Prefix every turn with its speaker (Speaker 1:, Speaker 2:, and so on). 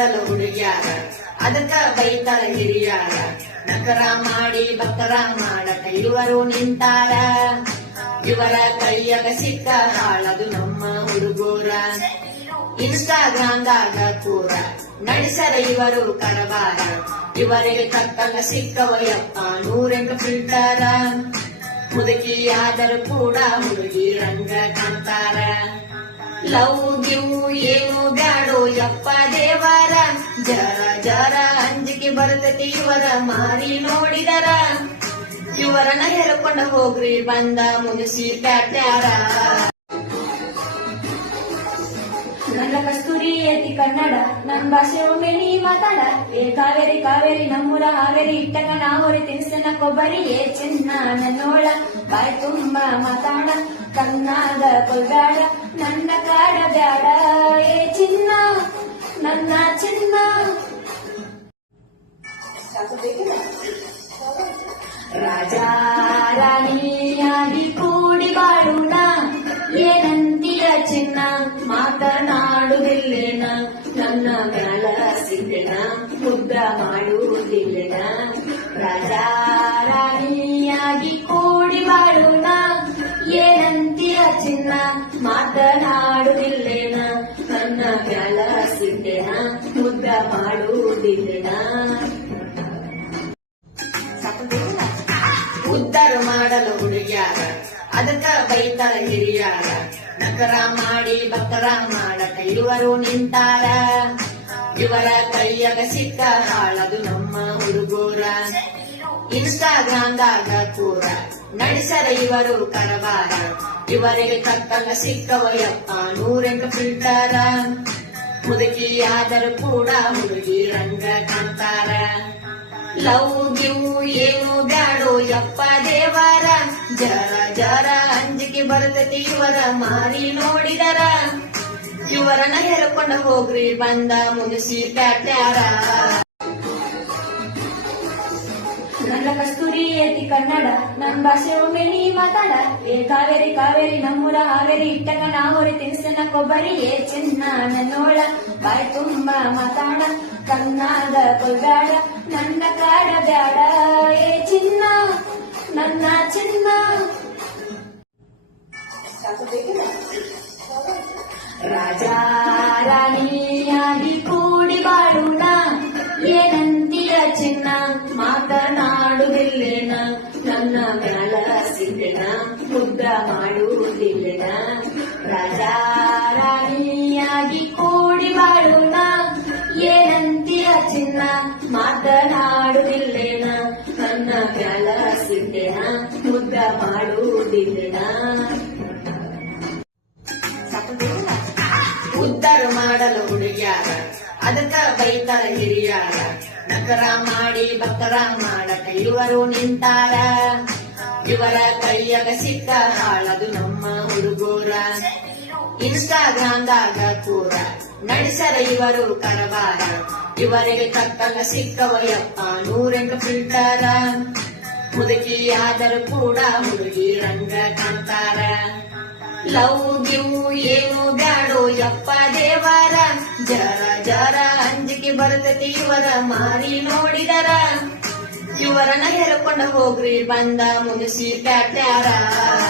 Speaker 1: கடல உழியார அதுக்க வைத்தல கிரியார நக்கரா மாடி பக்கரா மாட இவரும் நின்றார இவர கையக சிக்க ஆளது நம்ம உருகோர இன்ஸ்டாகிராம் தாக கூற நடிசர இவரு கரவார இவரே தத்தங்க சிக்கவையப்பா நூறு பிள்ளார முதுகி ஆதரவு கூட முதுகி ரங்க கண்டார ಲ ಏನು ಬ್ಯಾಡೋ ಯಪ್ಪ ದೇವರ ಜ ಅಂಜಿಕೆ ಬರುತ್ತೇ ಇವರ ಮಾರಿ ನೋಡಿದರ ಇವರಕೊಂಡು ಹೋಗ್ರಿ ಬಂದ ಮುನಿಸಿ
Speaker 2: ನನ್ನ ಕಸ್ತೂರಿ ಏತಿ ಕನ್ನಡ ನನ್ ಭಾಷೆ ಒಮ್ಮೆ ಮಾತಾಡ ಏ ಕಾವೇರಿ ಕಾವೇರಿ ನಮ್ಮೂರ ಹಾವೇರಿ ಇಟ್ಟಾಗ ನಾವರಿ ತಿನ್ಸನ ಕೊಬ್ಬರಿ ಏ ಚಿನ್ನ ನನ್ನೋಳ ಬಾಯ್ ತುಂಬಾ ಮಾತಾಡ ಕನ್ನಾಗ ಕೊಡ ನನ್ನ
Speaker 1: రాజారాణి కూడి పాడునా ఏనంతిల చిన్న మాతనాడు వెళ్ళిన నన్న గల సిద్ధన ముద్ద మాడు వెళ్ళిన రాజారాణియాగి కూడి పాడునా ఏనంతిల చిన్న మాతనాడు వెళ్ళిన ಉದ್ಧಾರ ಮಾಡಲು ಹುಡುಗಿಯಾರ ಅದಕ್ಕ ಬೈತಾರ ಹಿರಿಯಾರ ನಕರ ಮಾಡಿ ಬಕರ ಮಾಡಕ ಇವರು ನಿಂತಾರ ಇವರ ಕೈಯಾಗ ಸಿಕ್ಕ ಹಾಳದು ನಮ್ಮ ಹುಡುಗೋರ ಇನ್ಸ್ಟಾಗ್ರಾಮ್ ದಾಗ ಕೂರ ನಡೆಸರ ಇವರು ಕರಬಾರ ಇವರಿಗೆ ಕತ್ತಂಗ ಸಿಕ್ಕವಯ್ಯಪ್ಪ ನೂರೆಂಟು ಫಿಲ್ಟರ ಮುದುಕಿಯಾದರೂ ಕೂಡ ಮುದುಕಿ ರಂಗ ಕಾಣ್ತಾರ ಲವ್ ಗಿವು ಏನು ಗಾಡು ಯಪ್ಪ ದೇವರ ಜರ ಜರ ಅಂಜಿಕೆ ಬರುತ್ತದೆ ಇವರ ಮಾರಿ ನೋಡಿದರ ಇವರನ್ನ ಹೇಳ್ಕೊಂಡು ಹೋಗ್ರಿ ಬಂದ ಮುನಿಸಿ
Speaker 2: ನನ್ನ ಕಸ್ತೂರಿ ಎತ್ತಿ ಕನ್ನಡ ನನ್ ಭಾಷೆ ಒಮ್ಮೆ ನೀ ಮಾತಾಡ ಏ ಕಾವೇರಿ ಕಾವೇರಿ ನಮ್ಮೂರ ಹಾವೇರಿ ಇಟ್ಟಂಗ ನಾವೊರಿ ತಿನ್ಸನ ಕೊಬ್ಬರಿ ಏ ಚಿನ್ನ ನನ್ನೋಳ ಬಾಯ್ ತುಂಬಾ ಮಾತಾಡ ಕನ್ನಾಗ ಕೊಬ್ಬಾಡ ನನ್ನ ಕಾಡ ಬ್ಯಾಡ ಏ ಚಿನ್ನ ನನ್ನ ಚಿನ್ನ
Speaker 1: ರಾಜ ರಾಣಿಯಾಗಿ ಕೂಡಿ ಬಾಳುಣ ಏನಂತೀಯ ಚಿನ್ನ ನನ್ನ ಕಾಲ ಸಿಗಣ ಮುದ್ದ ಮಾಡುವುದಿಲ್ಲಣ ರಾಜಿಯಾಗಿ ಕೋಡಿ ಮಾಡೋಣ ಏನಂತೀಯ ಚಿನ್ನ ಮಾತನಾಡುವುದಿಲ್ಲಣ ನನ್ನ ಕಾಲ ಸಿಗಣ ಮುದ್ದ ಮಾಡುವುದಿಲ್ಲಣ ಉದ್ದರು ಮಾಡಲು ಹುಡುಗಿಯಾಗ ಅದಕ್ಕ ಬೈತಾರ ಹಿರಿಯಾಗ ಕಕ್ಕರಾಮಾಡಿ ಭಕ್ತರ ಮಾಡಕ ಇವರು ನಿಂತಾರ ಇವರ ಕೈಯಗ ಸಿಕ್ಕ ಹಾಳದು ನಮ್ಮ ಹುಡುಗೋರ ಇನ್ಸ್ಟಾಗ್ರಾಮ್ ದಾಗ ಕೂಡ ನಡೆಸರ ಇವರು ಕರವಾರ ಇವರಿಗೆ ಕತ್ತಲ ಸಿಕ್ಕವಯ್ಯಪ್ಪ ನೂರೆಂಟು ಫಿಲ್ಟರ ಮುದುಕಿಯಾದರೂ ಕೂಡ ಹುಡುಗಿ ರಂಗ ಕಾಂತಾರ ಲವ್ ಗಿವು ಏನು ಬ್ಯಾಡೋ ಯಪ್ಪ ದೇವರ ಜರ ಜರ ಬರ್ತೀ ಇವರ ಮಾರಿ ನೋಡಿದರ ಇವರನ ಹೇಳ್ಕೊಂಡು ಹೋಗ್ರಿ ಬಂದ ಮುಗಿಸಿ ಬ್ಯಾಟ್ಯಾರ